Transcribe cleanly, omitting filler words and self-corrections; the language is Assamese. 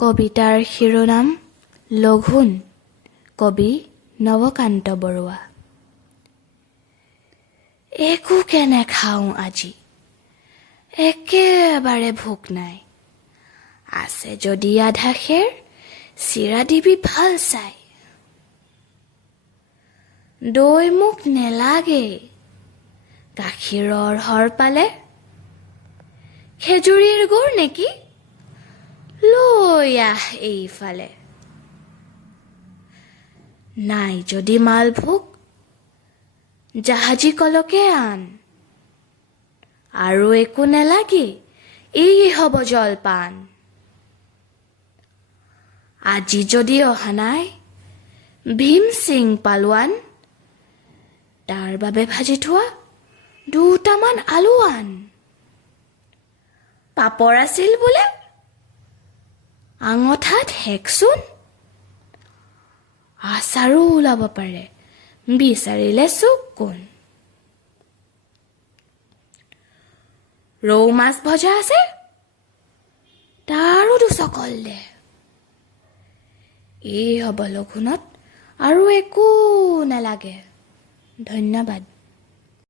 কবিতাৰ শিৰোনাম লঘোণ, কবি নৱকান্ত বৰুৱা। একোকে নেখাওঁ আজি, একেবাৰে ভোক নাই। আছে যদি আধা খেৰ, চিৰা দিবি ভাল চাই। দৈ মোক নেলাগে, গাখীৰৰ সৰ পালে। খেজুৰীৰ গুৰ নেকি, লৈ আহ এইফালে। নাই যদি মালভোগ, জাহাজী কলকে আন। আৰু একো নেলাগে, এই হ'ব জলপান। আজি যদি অহা নাই ভীম সিং পালোৱান, তাৰ বাবে ভাজি থোৱা দুটামান আলু আন। পাপৰ আছিল বোলে, আঙঠাত হেকচোন। আচাৰো ওলাব পাৰে, বিচাৰিলে চুক কোন। ৰৌ মাছ ভজা আছে, তাৰো দুচকল দে। এই হ'ব লঘোণত আৰু একো নালাগে। ধন্যবাদ।